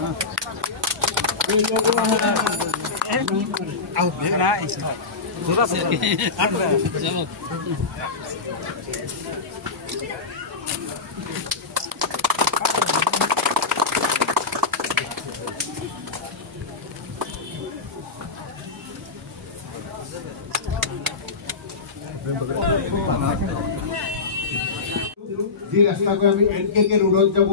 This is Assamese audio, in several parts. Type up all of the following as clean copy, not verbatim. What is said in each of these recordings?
जी रास्ता को आमी एनके रोडत যাব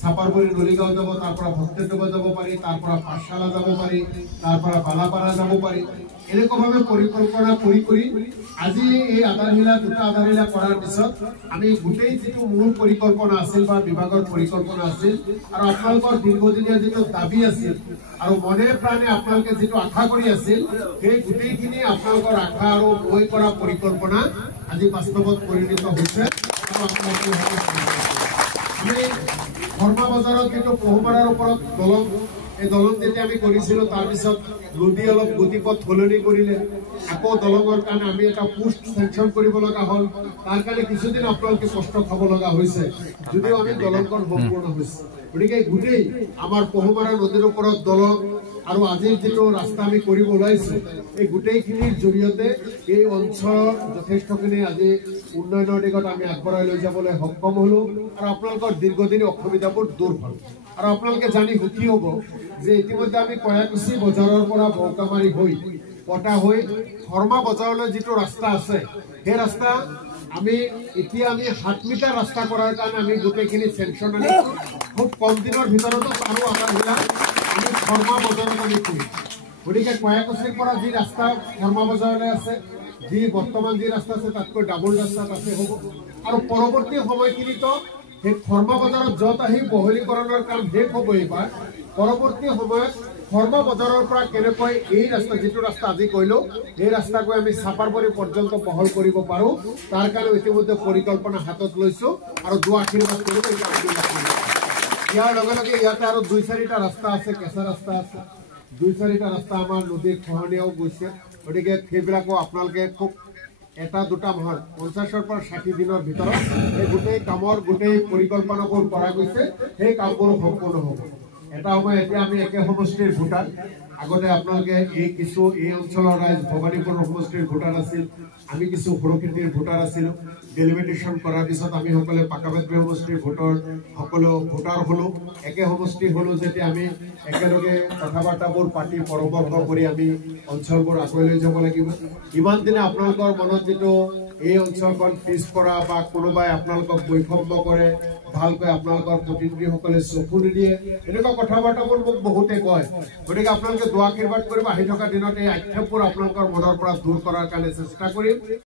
সাপারবরি নলিগাঁও যাব তারপর ভক্তেটবা যাব পারি তারপর পাঠশালা যাব পারি তারপর বালাপাড়া যাব পারি এরকম ভাবে পরিকল্পনা করি আজি এই আধারহিলা দুটা আধারহিলা করার পিছত আমি গোটেই যেটো মূল পরিকল্পনা আছিল বা বিভাগৰ পৰিকল্পনা আছিল আৰু আপোনালোকৰ দীৰ্ঘদিনীয়া যেটো দাবী আছিল আৰু মনে প্ৰাণে আপোনালোকে যেটো আশা কৰি আছিল সেই গোটেইখিনি আপোনালোকৰ আশা আৰু মই কৰা পৰিকল্পনা আজি বাস্তৱত পৰিণত হৈছে ধর্মা বাজারত কিন্তু পহুপাড়ার উপর দলং এই দলং যেটা আমি করেছিল তার পিছত নদী অলপ গতিপথ সলনি করিলে আকৌ দলঙৰ কাৰণে আমি এটা পোস্ট সেংশন কৰিব লগা হল তাৰ কাৰণে কিছুদিন আপোনালোকে কষ্ট খাব লগা হৈছে যদিও আমি দলংখন সম্পূৰ্ণ হৈছে গতিকে গোটেই আমাৰ পহুপাড়া নদীৰ ওপৰত দলং আৰু আজিৰ যেটো ৰাস্তা আমি কৰিব ওলাইছো এই গোটেইখিনিৰ জৰিয়তে এই অঞ্চলৰ যথেষ্টখিনি আজি উন্নয়নৰ দিশত আমি আগবঢ়াই লৈ যাবলৈ সক্ষম হলো আৰু আপোনালোকৰ দীৰ্ঘদিনী অসুবিধাবোৰ দূৰ হ'ল আৰু আপোনালোকে জানি সুখী হ'ব যে ইতিমধ্যে আমি কয়াকুছি বজাৰৰ পৰা বৌকামাৰী হৈ পটা হৈ শৰ্মা বজাৰলৈ যেটো ৰাস্তা আছে সেই ৰাস্তা আমি এতিয়া আমি 7 মিটাৰ ৰাস্তা কৰাৰ কাৰণে আমি গোটেইখিনি সেংশন আনি খুব কম দিনৰ ভিতৰতে আৰু আধাৰহিলা আমি শৰ্মা বজাৰত আমি কৰিম গতিকে কয়াকুছিৰ পৰা যি ৰাস্তা শৰ্মা বজাৰলৈ আছে যি বৰ্তমান যি ৰাস্তা আছে তাতকৈ ডাবল ৰাস্তা আছে হ'ব আৰু পৰৱৰ্তী সময়খিনিতো সেই শৰ্মা বজাৰত যত আহি বহলীকৰণৰ কাম শেষ হ'ব এইবাৰ পৰৱৰ্তী সময়ত শৰ্মা বজাৰৰ পৰা কেনেকৈ এই ৰাস্তা যেটো ৰাস্তা আজি কইলো এই ৰাস্তাকৈ আমি সাপাৰবৰি পৰ্যন্ত বহল কৰিব পাৰো তাৰ কাৰণে ইতিমধ্যে পৰিকল্পনা হাতত লৈছো আৰু দুৱা আশীৰ্বাদ কৰিব ইয়াৰ লগে লগে ইয়াতে আৰু 2-4টা ৰাস্তা আছে কেঁচা ৰাস্তা আছে 2-4টা ৰাস্তা আমাৰ নদীৰ খহনীয়াও গৈছে গতিকে সেইবিলাকো আপোনালোকে খুব এটা দুটা মাহৰ 50ৰ পৰা 60 দিনৰ ভিতৰত এই গোটেই কামৰ গোটেই পৰিকল্পনাবোৰ কৰা গৈছে সেই কামবোৰ সম্পূৰ্ণ হ'ব এটা সময় এতিয়া আমি একে সমষ্টিৰ ভোটাৰ আগতে আপোনালোকে এই কিছু এই অঞ্চলৰ ৰাইজ ভবানীপুৰ সমষ্টিৰ ভোটাৰ আছিল আমি কিছু সৰকিটিৰ ভোটাৰ আছিল ডেলিমিটেশন কৰাৰ পিছত আমি সকলে পাকাবেত সমষ্টিৰ ভোটাৰ সকলো ভোটাৰ হলো একে সমষ্টি হলো যেতে আমি একেলগে কথাবাৰ্তাবোৰ পাতি পৰৱৰ্তন কৰি আমি অঞ্চলবোৰ আগলৈ যাব লাগিব ইমান দিনে আপোনালোকৰ মনত যেটো এই অঞ্চলখন পিছ পৰা বা কোনোবাই আপোনালোকক বৈষম্য কৰে ভালকৈ আপোনালোকৰ প্ৰতিনিধিসকলে চকু নিদিয়ে এনেকুৱা কথাবাৰ্তাবোৰ মোক বহুতে কয় গতিকে আপোনালোকে দুৱা আশীৰ্বাদ কৰিব আহি থকা দিনত এই আক্ষেপবোৰ আপোনালোকৰ মনৰ পৰা দূৰ কৰাৰ কাৰণে চেষ্টা কৰিম